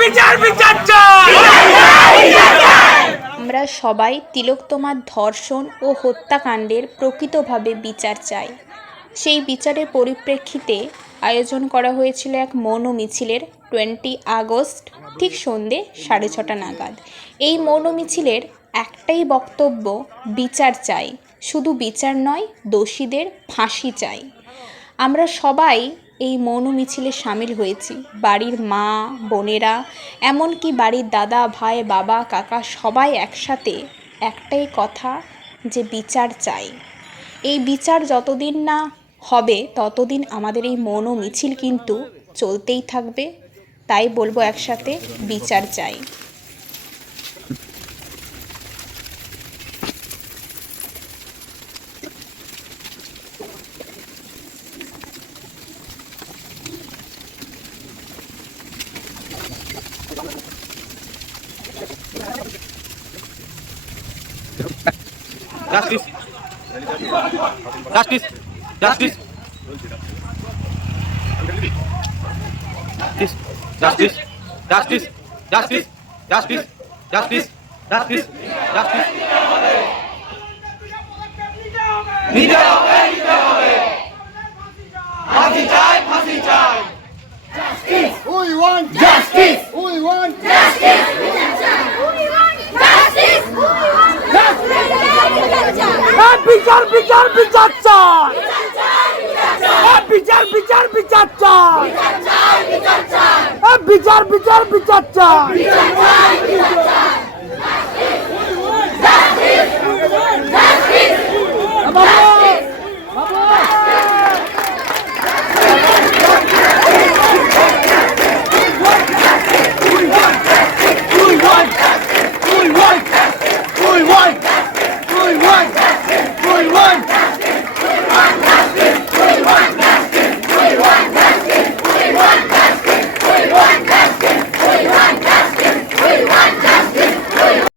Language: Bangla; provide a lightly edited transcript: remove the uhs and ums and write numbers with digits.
বিচার বিচার চাই। আমরা সবাই তিলোত্তমার ধর্ষণ ও হত্যাকাণ্ডের প্রকৃতভাবে বিচার চাই। সেই বিচারের পরিপ্রেক্ষিতে আয়োজন করা হয়েছিল এক মৌন মিছিলের 20 আগস্ট ঠিক সন্ধে 6:30 নাগাদ। এই মৌন মিছিলের একটাই বক্তব্য, বিচার চাই। শুধু বিচার নয়, দোষীদের ফাঁসি চাই। আমরা সবাই এই মৌন মিছিলে সামিল হয়েছি। বাড়ির মা বোনেরা, এমনকি বাড়ির দাদা ভাই বাবা কাকা সবাই একসাথে একটাই কথা, যে বিচার চাই। এই বিচার যতদিন না হবে ততদিন আমাদের এই মৌন মিছিল কিন্তু চলতেই থাকবে। তাই বলবো একসাথে, বিচার চাই। Justice. Justice. Justice. Justice. Justice. Justice. Justice. Justice. Justice. Justice. নিতে হবে নিতে হবে। ফাঁসি চাই ফাঁসি চাই। Justice! We want justice! We want justice! Justice! বিচার বিচার বিচার চাই! বিচার বিচার বিচার চাই! বিচার বিচার বিচার চাই!